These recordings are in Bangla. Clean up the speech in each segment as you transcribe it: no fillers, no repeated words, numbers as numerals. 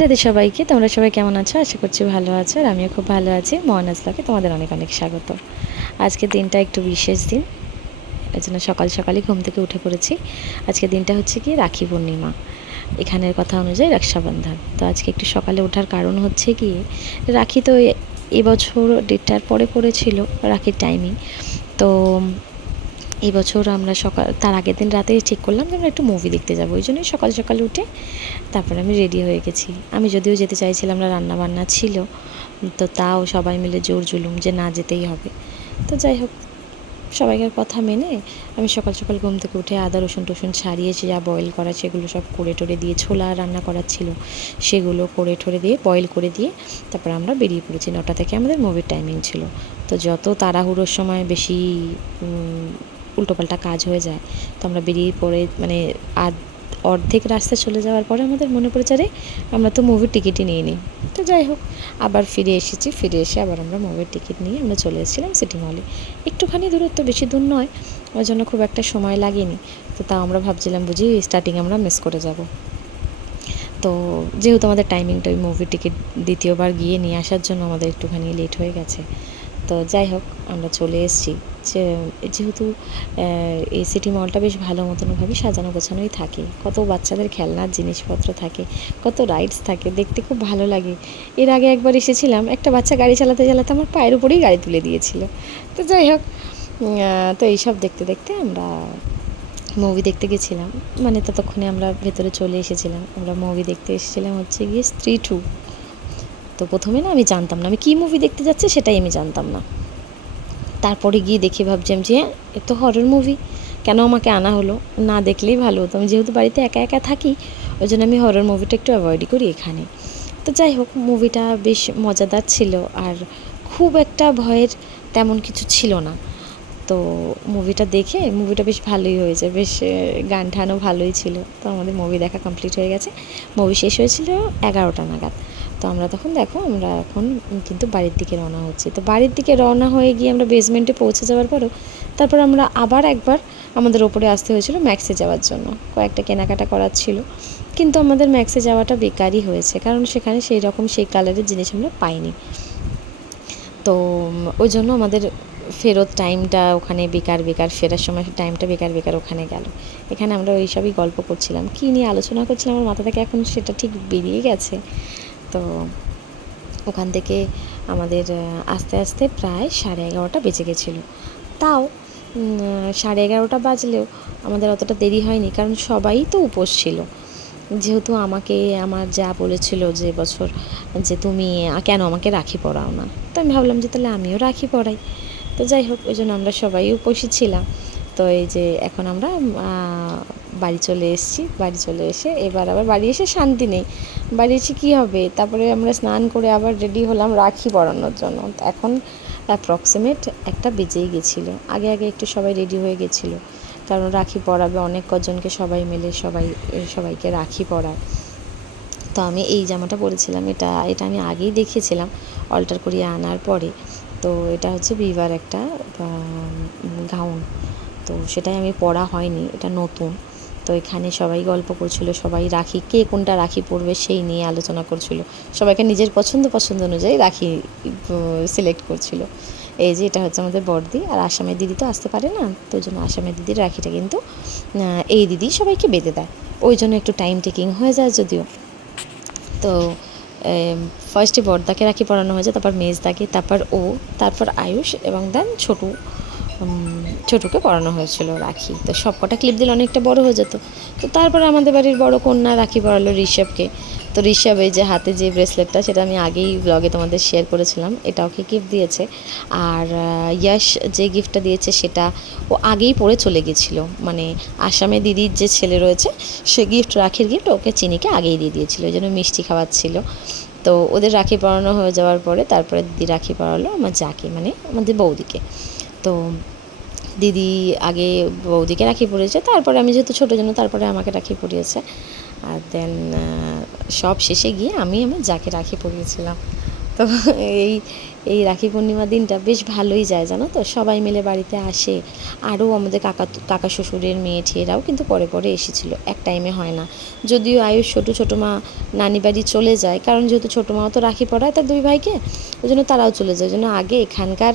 রাধে সবাইকে। তোমরা সবাই কেমন আছো? আশা করছি ভালো আছো, আর আমিও খুব ভালো আছি। মহানাজ ব্লগে তোমাদের অনেক অনেক স্বাগত। আজকের দিনটা একটু বিশেষ দিন, এই জন্য সকাল সকালই ঘুম থেকে উঠে পড়েছি। আজকের দিনটা হচ্ছে কি রাখি পূর্ণিমা, এখানের কথা অনুযায়ী রক্ষাবন্ধন। তো আজকে একটু সকালে ওঠার কারণ হচ্ছে কি, রাখি তো এবছর ডেটটার পরে পড়েছিল রাখির টাইমিং। তো এই বছর আমরা তার আগের দিন রাতে ঠিক করলাম যে আমরা একটু মুভি দেখতে যাবো। ওই জন্যই সকাল সকাল উঠে তারপরে আমি রেডি হয়ে গেছি। আমি যদিও যেতে চাইছিলাম না, রান্না বান্না ছিল, তো তাও সবাই মিলে জোর জুলুম যে না যেতেই হবে। তো যাই হোক, সবাইকার কথা মেনে আমি সকাল সকাল ঘুম থেকে উঠে আদা রসুন টসুন ছাড়িয়ে যা বয়েল করা সেগুলো সব করে টরে দিয়ে, ছোলা রান্না করার ছিল সেগুলো করে টরে দিয়ে বয়েল করে দিয়ে তারপর আমরা বেরিয়ে পড়েছি। 9টা থেকে আমাদের মুভির টাইমিং ছিল। তো যত তাড়াহুড়োর সময় বেশি উল্টোপাল্টা কাজ হয়ে যায়, তো আমরা বেরিয়ে পড়ে মানে অর্ধেক রাস্তা চলে যাওয়ার পরে আমাদের মনে পড়েছে আরে আমরা তো মুভির টিকিটই নিয়ে নিই। তো যাই হোক, আবার ফিরে এসে আবার আমরা মুভির টিকিট নিয়ে আমরা চলে এসেছিলাম সিটি মলে। একটুখানি দূরত্ব, বেশি দূর নয়, ওই জন্য খুব একটা সময় লাগেনি। তো তাও আমরা ভাবছিলাম বুঝি স্টার্টিং আমরা মিস করে যাব। তো যেহেতু আমাদের টাইমিংটা ওই মুভির টিকিট দ্বিতীয়বার গিয়ে নিয়ে আসার জন্য আমাদের একটুখানি লেট হয়ে গেছে। তো যাই হোক, আমরা চলে এসেছি। যেহেতু এই সিটি মলটা বেশ ভালো মতনভাবে সাজানো গোছানোই থাকে, কত বাচ্চাদের খেলনার জিনিসপত্র থাকে, কত রাইডস থাকে, দেখতে খুব ভালো লাগে। এর আগে একবার এসেছিলাম, একটা বাচ্চা গাড়ি চালাতে চালাতে আমার পায়ের উপরেই গাড়ি তুলে দিয়েছিল। তো যাই হোক, তো এইসব দেখতে দেখতে আমরা মুভি দেখতে গেছিলাম। মানে ততক্ষণে আমরা ভেতরে চলে এসেছিলাম। আমরা মুভি দেখতে এসেছিলাম হচ্ছে গিয়ে স্ত্রী 2। তো প্রথমে না আমি জানতাম না আমি কী মুভি দেখতে যাচ্ছি, সেটাই আমি জানতাম না। তারপরে গিয়ে দেখে ভাবছিলাম যে এ তো হরর মুভি, কেন আমাকে আনা হলো, না দেখলেই ভালো হতো। আমি যেহেতু বাড়িতে একা একা থাকি, ওই জন্য আমি হরর মুভিটা একটু অ্যাভয়েডই করি এখানে। তো যাই হোক, মুভিটা বেশ মজাদার ছিল, আর খুব একটা ভয়ের তেমন কিছু ছিল না। তো মুভিটা বেশ ভালোই হয়েছে, বেশ গান ঠানও ভালোই ছিল। তো আমাদের মুভি দেখা কমপ্লিট হয়ে গেছে। মুভি শেষ হয়েছিল 11টা নাগাদ। তো আমরা এখন কিন্তু বাড়ির দিকে রওনা হচ্ছি। তো বাড়ির দিকে রওনা হয়ে গিয়ে আমরা বেসমেন্টে পৌঁছে যাওয়ার পরও তারপর আমরা আবার একবার আমাদের ওপরে আসতে হয়েছিল ম্যাক্সে যাওয়ার জন্য, কয়েকটা কেনাকাটা করার ছিল। কিন্তু আমাদের ম্যাক্সে যাওয়াটা বেকারই হয়েছে, কারণ সেখানে সেই কালারের জিনিস আমরা পাইনি। তো ওই জন্য আমাদের ফেরত টাইমটা ওখানে বেকার ফেরার সময় টাইমটা বেকার ওখানে গেল। এখানে আমরা ওই সবই গল্প করছিলাম, কী নিয়ে আলোচনা করছিলাম আমার মাথা থেকে এখন সেটা ঠিক বেরিয়ে গেছে। তো ওখান থেকে আমাদের আস্তে আস্তে প্রায় 11:30 বেজে গেছিলো। তাও 11:30 বাজলেও আমাদের অতটা দেরি হয়নি, কারণ সবাই তো উপোস ছিল। যেহেতু আমাকে আমার যা বলেছিল যে বছর যে তুমি কেন আমাকে রাখি পরাও না, তো আমি ভাবলাম যে তাহলে আমিও রাখি পরাই। তো যাই হোক, ওই জন্য আমরা সবাই উপোসী ছিলাম। তো এই যে এখন আমরা বাড়ি চলে এসে এবার আবার বাড়ি এসে শান্তি নেই। বাড়ি এসে কী হবে, তারপরে আমরা স্নান করে আবার রেডি হলাম রাখি পরানোর জন্য। এখন অ্যাপ্রক্সিমেট 1টা বেজেই গেছিলো। আগে একটু সবাই রেডি হয়ে গেছিলো, কারণ রাখি পরাবে অনেক কজনকে, সবাই মিলে সবাইকে রাখি পরায়। তো আমি এই জামাটা পরেছিলাম, এটা আমি আগেই দেখিয়েছিলাম অল্টার করিয়ে আনার পরে। তো এটা হচ্ছে বিভার একটা গাউন, তো সেটাই আমি পরা হয়নি, এটা নতুন। তো এখানে সবাই গল্প করছিল, সবাই কে কোনটা রাখি পরবে সেই নিয়ে আলোচনা করছিল। সবাইকে নিজের পছন্দ অনুযায়ী রাখি সিলেক্ট করছিল। এই যে এটা হচ্ছে আমাদের বড়দি, আর আসামের দিদি তো আসতে পারে না, তো ওই জন্য আসামের দিদির রাখিটা কিন্তু এই দিদি সবাইকে বেঁধে দেয়। ওই জন্য একটু টাইম টেকিং হয়ে যায় যদিও। তো ফার্স্টে বড়দাকে রাখি পরানো হয়েছে, তারপর মেজদাকে, তারপর আয়ুষ, এবং দেন ছোটুকে পরানো হয়েছিল রাখি। তো সব কটা ক্লিপ দিলে অনেকটা বড় হয়ে যেত। তো তারপর আমাদের বাড়ির বড় কন্যা রাখি পরালো ঋষভকে। তো ঋষভ এই যে হাতে যে ব্রেসলেটটা, সেটা আমি আগেই ব্লগে তোমাদের শেয়ার করেছিলাম, এটা ওকে গিফট দিয়েছে। আর ইয়াশ যে গিফটটা দিয়েছে সেটা ও আগেই পরে চলে গেছিলো, মানে আসামে দিদির যে ছেলে রয়েছে সে রাখির গিফট ওকে চিনিকে আগেই দিয়ে দিয়েছিলো, এই জন্য মিষ্টি খাওয়াচ্ছিল। তো ওদের রাখি পরানো হয়ে যাওয়ার পরে তারপরে দিদি রাখি পরালো আমার যাকে, মানে আমাদের বৌদিকে। তো দিদি আগে বৌদিকে রাখি পরিয়েছে, তারপরে আমি যেহেতু ছোটো জন্য তারপরে আমাকে রাখি পরিয়েছে। আর দেন সব শেষে গিয়ে আমি আমার যাকে রাখি পরিয়েছিলাম। তো এই এই রাখি পূর্ণিমার দিনটা বেশ ভালোই যায়, জানো তো, সবাই মিলে বাড়িতে আসে। আরও আমাদের কাকা শ্বশুরের মেয়ে ঠেয়েরাও কিন্তু পরে পরে এসেছিলো, এক টাইমে হয় না। যদিও আয়ুষ ছোটো মা নানি বাড়ি চলে যায়, কারণ যেহেতু ছোটো মাও তো রাখি পরায় তার 2 ভাইকে, ওই জন্য তারাও চলে যায়। ওই জন্য আগে এখানকার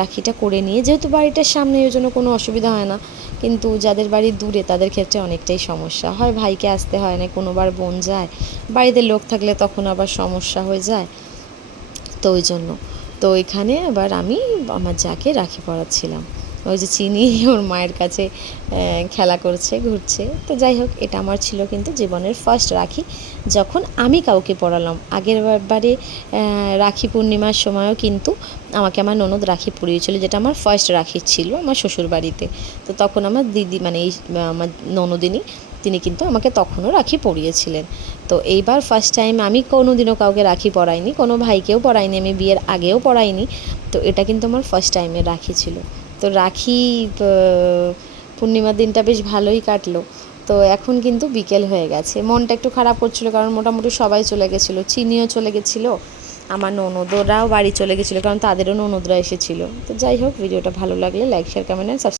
রাখিটা করে নিয়ে, যেহেতু বাড়িটার সামনে, ওই জন্য কোনো অসুবিধা হয় না। কিন্তু যাদের বাড়ি দূরে তাদের ক্ষেত্রে অনেকটাই সমস্যা হয়, ভাইকে আসতে হয় না, কোনোবার বোন যায়, বাড়িতে লোক থাকলে তখন আবার সমস্যা হয়ে যায়। তো ওই জন্য তো এখানে আবার আমি আমার যাকে রাখি পরাচ্ছিলাম। ওই যে চিনি ওর মায়ের কাছে খেলা করছে, ঘুরছে। তো যাই হোক, এটা আমার ছিল কিন্তু জীবনের ফার্স্ট রাখি, যখন আমি কাউকে পরালাম। আগের বারে রাখি পূর্ণিমার সময়ও কিন্তু আমাকে আমার ননদ রাখি পরিয়েছিল, যেটা আমার ফার্স্ট রাখি ছিল আমার শ্বশুর বাড়িতে। তো তখন আমার দিদি, মানে এই আমার ননদিনী, তিনি কিন্তু আমাকে তখনও রাখি পরিয়েছিলেন। তো এইবার ফার্স্ট টাইম আমি কোনো দিনও কাউকে রাখি পরাইনি, কোনো ভাইকেও পরাইনি, আমি বিয়ের আগেও পরাইনি। তো এটা কিন্তু আমার ফার্স্ট টাইমের রাখি ছিল। তো রাখি পূর্ণিমার দিনটা বেশ ভালোই কাটলো। তো এখন কিন্তু বিকেল হয়ে গেছে, মনটা একটু খারাপ করছিলো, কারণ মোটামুটি সবাই চলে গেছিলো, চিনিও চলে গেছিলো, আমার ননদরাও বাড়ি চলে গেছিলো, কারণ তাদেরও ননদরা এসেছিলো। তো যাই হোক, ভিডিওটা ভালো লাগলে লাইক, শেয়ার, কমেন্ট,